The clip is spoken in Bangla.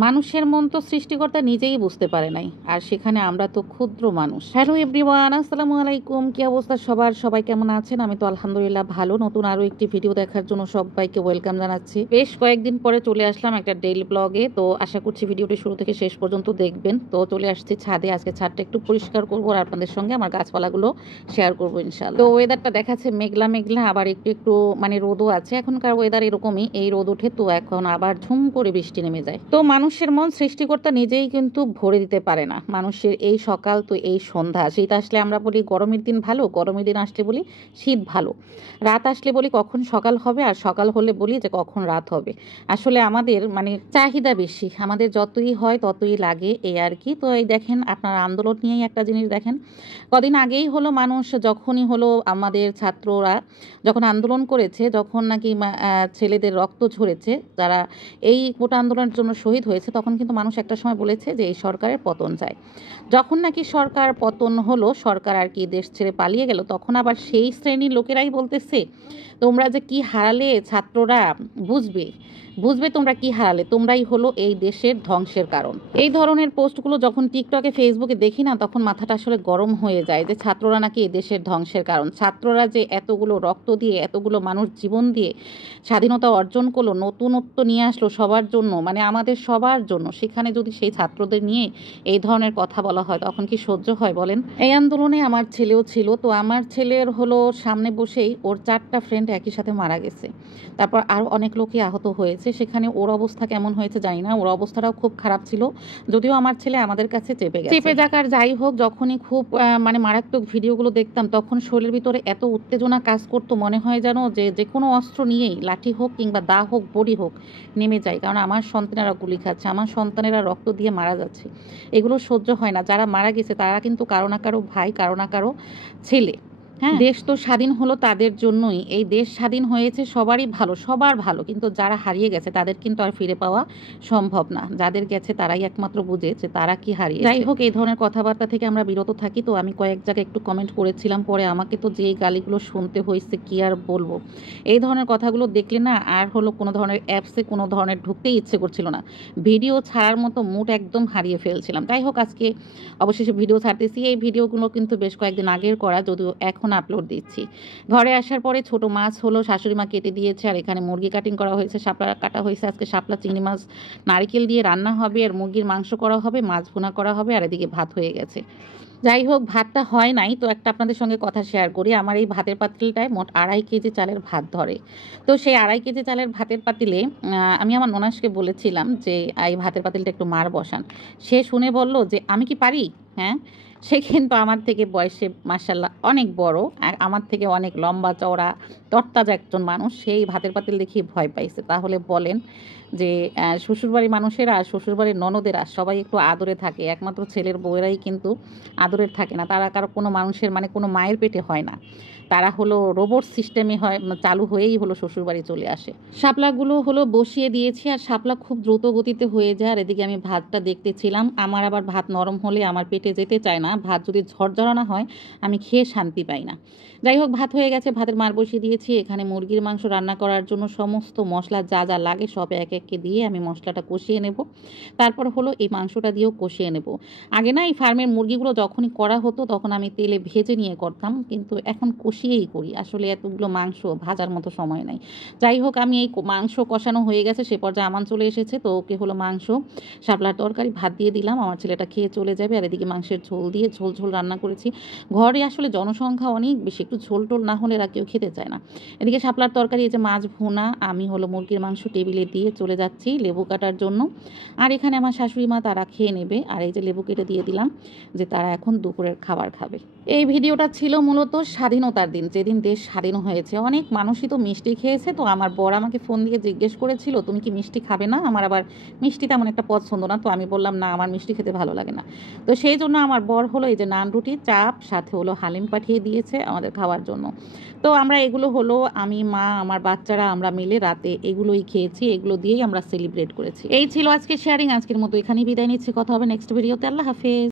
মানুষের মন তো সৃষ্টিকর্তা নিজেই বুঝতে পারে নাই, আর সেখানে আমরা তো ক্ষুদ্র মানুষ। হ্যালো এভরিওয়ান, আসসালামু আলাইকুম। কি অবস্থা সবার? সবাই কেমন আছেন? আমি তো আলহামদুলিল্লাহ ভালো। নতুন আরও একটি ভিডিও দেখার জন্য সবাইকে ওয়েলকাম জানাচ্ছি। বেশ কয়েকদিন পরে চলে আসলাম একটা ডেইলি ব্লগে। তো আশা করছি ভিডিওটি শুরু থেকে শেষ পর্যন্ত দেখবেন। তো চলে আসছি ছাদে। আজকে ছাদটা একটু পরিষ্কার করবো আর আপনাদের সঙ্গে আমার গাছপালাগুলো শেয়ার করবো ইনশাআল্লাহ। তো ওয়েদারটা দেখাচ্ছে মেঘলা মেঘলা, আবার একটু একটু মানে রোদও আছে। এখনকার ওয়েদার এরকমই, এই রোদ ওঠে তো এখন আবার ঝুম করে বৃষ্টি নেমে যায়। তো মানুষের মন সৃষ্টিকর্তা নিজেই কিন্তু ভরে দিতে পারে না। মানুষের এই সকাল তো এই সন্ধ্যা, শীত আসলে আমরা বলি গরমের দিন ভালো, গরমের দিন আসলে বলি শীত ভালো, রাত আসলে বলি কখন সকাল হবে, আর সকাল হলে বলি যে কখন রাত হবে। আসলে আমাদের মানে চাহিদা বেশি, আমাদের যতই হয় ততই লাগে, এই আর কি। তো এই দেখেন আপনার আন্দোলন নিয়েই একটা জিনিস দেখেন, কদিন আগেই হলো মানুষ যখনই হলো আমাদের ছাত্ররা যখন আন্দোলন করেছে, যখন নাকি ছেলেদের রক্ত ঝরেছে, যারা এই কোটা আন্দোলনের জন্য শহীদ হয়েছে, তখন কিন্তু মানুষ একটা সময় বলেছে যে এই সরকারের পতন চায়। যখন নাকি সরকার পতন হলো, সরকার আর কি দেশ ছেড়ে পালিয়ে গেল, তখন আবার সেই শ্রেণীর লোকেরাই বলতেছে তোমরা যে কি হারালে, ছাত্ররা বুঝবে বুঝবে তোমরা কি হারালে, তোমরাই হলো এই দেশের ধ্বংসের কারণ। এই ধরনের পোস্টগুলো যখন টিকটকে ফেসবুকে দেখি না, তখন মাথাটা আসলে গরম হয়ে যায় যে ছাত্ররা নাকি এই দেশের ধ্বংসের কারণ। ছাত্ররা যে এতগুলো রক্ত দিয়ে, এতগুলো মানুষ জীবন দিয়ে স্বাধীনতা অর্জন করলো, নতুনত্ব নিয়ে আসলো সবার জন্য, মানে আমাদের সবার জন্য, সেখানে যদি সেই ছাত্রদের নিয়ে এই ধরনের কথা বলা হয় তখন কি সহ্য হয় বলেন? এই আন্দোলনে আমার ছেলেও ছিল। তো আমার ছেলের হলো সামনে বসেই ওর 4টা ফ্রেন্ড একই সাথে মারা গেছে, তারপর আরও অনেক লোকই আহত হয়েছে। সেখানে ওর অবস্থা কেমন হয়েছে জানি না, ওর অবস্থাটাও খুব খারাপ ছিল, যদিও আমার ছেলে আমাদের কাছে চেপে যাক আর যাই হোক। যখনই খুব মানে মারাত্মক ভিডিওগুলো দেখতাম, তখন শরীরের ভিতরে এত উত্তেজনা কাজ করতো, মনে হয় যেন যে কোনো অস্ত্র নিয়েই, লাঠি হোক কিংবা দা হোক বড়ি হোক, নেমে যায়। কারণ আমার সন্তানেরা গুলি খাচ্ছে, আমার সন্তানেরা রক্ত দিয়ে মারা যাচ্ছে, এগুলো সহ্য হয় না। যারা মারা গেছে তারা কিন্তু কারো না কারো ভাই, কারো না কারো ছেলে। হ্যাঁ, দেশ তো স্বাধীন হলো তাদের জন্যই, এই দেশ স্বাধীন হয়েছে সবারই ভালো, সবার ভালো, কিন্তু যারা হারিয়ে গেছে তাদের কিন্তু আর ফিরে পাওয়া সম্ভব না। যাদের গেছে তারাই একমাত্র বুঝে যে তারা কি হারিয়ে। যাই হোক, এই ধরনের কথাবার্তা থেকে আমরা বিরত থাকি। তো আমি কয়েক জায়গায় একটু কমেন্ট করেছিলাম, পরে আমাকে তো যেই গালিগুলো শুনতে হয়েছে কি আর বলবো। এই ধরনের কথাগুলো দেখলে না আর হলো কোনো ধরনের অ্যাপসে কোনো ধরনের ঢুকতেই ইচ্ছে করছিল না, ভিডিও ছাড়ার মতো মুড একদম হারিয়ে ফেলছিলাম। যাই হোক, আজকে অবশেষে ভিডিও ছাড়তেছি। এই ভিডিওগুলো কিন্তু বেশ কয়েকদিন আগের করা, যদিও এখন আপলোড দিচ্ছি। ঘরে আসার পরে ছোট মাছ হলো শাশুড়ি মা কেটে দিয়েছে, আর এখানে মুরগি কাটিং করা হয়েছে, শাপলা কাটা হয়েছে। আজকে শাপলা চিংড়ি মাছ নারকেল দিয়ে রান্না হবে, আর মুরগির মাংস করা হবে, মাছ ভুনা করা হবে, আর এদিকে ভাত হয়ে গেছে। যাই হোক, ভাতটা হয় নাই তো একটা আপনাদের সঙ্গে কথা শেয়ার করি। আমার এই ভাতের পাতিলটায় মোট 2.5 কেজি চালের ভাত ধরে। তো সেই 2.5 কেজি চালের ভাতের পাতিলে আমি আমার ননাসকে বলেছিলাম যে এই ভাতের পাতিলটা একটু মার বসান। সে শুনে বলল যে আমি কি পারি? হ্যাঁ, সে কিন্তু আমার থেকে বয়সে মাশাআল্লাহ অনেক বড়, আর আমার থেকে অনেক লম্বা চওড়া তরতাজা একজন মানুষ। সেই ভাতের পাতিল দেখিয়ে ভয় পাইছে। তাহলে বলেন যে শ্বশুরবাড়ির মানুষেরা, শ্বশুরবাড়ির ননদেরা সবাই একটু আদরে থাকে, একমাত্র ছেলের বউয়েরাই কিন্তু আদরের থাকে না। তারা কারো কোনো মানুষের মানে কোনো মায়ের পেটে হয় না, তারা হলো রোবট সিস্টেমে হয়, চালু হয়েই হলো শ্বশুরবাড়ি চলে আসে। শাপলাগুলো হলো বসিয়ে দিয়েছি, আর শাপলা খুব দ্রুত গতিতে হয়ে যায়। আর এদিকে আমি ভাতটা দেখতেছিলাম। আমার আবার ভাত নরম হলে আমার পেটে যেতে চায় না, ভাত যদি ঝরঝরা না হয় আমি খেয়ে শান্তি পাই না। যাই হোক, ভাত হয়ে গেছে, ভাতের মার বসিয়ে দিয়েছি। এখানে মুরগির মাংস রান্না করার জন্য সমস্ত মশলা যা যা লাগে সব এক একে দিয়ে আমি মশলাটা কষিয়ে নেব। তারপর হলো এই মাংসটা দিয়েও কষিয়ে নেব। আগে না এই ফার্মের মুরগিগুলো যখনই করা হতো তখন আমি তেলে ভেজে নিয়ে করতাম, কিন্তু এখন কষিয়েই করি। আসলে এতগুলো মাংস ভাজার মতো সময় নাই। যাই হোক, আমি এই মাংস কষানো হয়ে গেছে, সে পর্যায়ে আমান চলে এসেছে। তো ওকে হলো মাংস, শাপলার তরকারি, ভাত দিয়ে দিলাম। আমার ছেলেটা খেয়ে চলে যাবে। আর এদিকে মাংসের ঝোল দিয়ে ঝোল ঝোল রান্না করেছি। ঘরে আসলে জনসংখ্যা অনেক বেশি, একটু ঝোল টোল না হলে এরা কেউ খেতে চায় না। এদিকে শাপলার তরকারি, এই যে মাছ ভুনা, আমি হলো মুরগির মাংস টেবিলে দিয়ে চলে যাচ্ছি লেবু কাটার জন্য। আর এখানে আমার শাশুড়ি মা তারা খেয়ে নেবে, আর এই যে লেবু কেটে দিয়ে দিলাম যে তারা এখন দুপুরের খাবার খাবে। এই ভিডিওটা ছিল মূলত স্বাধীনতার দিন, যেদিন দেশ স্বাধীন হয়েছে। অনেক মানুষই তো মিষ্টি খেয়েছে। তো আমার বর আমাকে ফোন দিয়ে জিজ্ঞেস করেছিল তুমি কি মিষ্টি খাবে না? আমার আবার মিষ্টি তেমন একটা পছন্দ না। তো আমি বললাম না, আমার মিষ্টি খেতে ভালো লাগে না। তো সেই জন্য আমার বর হলো এই যে নান রুটি, চাপ, সাথে হলো হালিম পাঠিয়ে দিয়েছে আমাদের খাওয়ার জন্য। তো আমরা এগুলো হলো আমি, মা, আমার বাচ্চারা আমরা মিলে রাতে এগুলোই খেয়েছি, এগুলো দিয়েই আমরা সেলিব্রেট করেছি। এই ছিল আজকে শেয়ারিং। আজকের মতো এখানেই বিদায় নিচ্ছি, কথা হবে নেক্সট ভিডিওতে। আল্লাহ হাফেজ।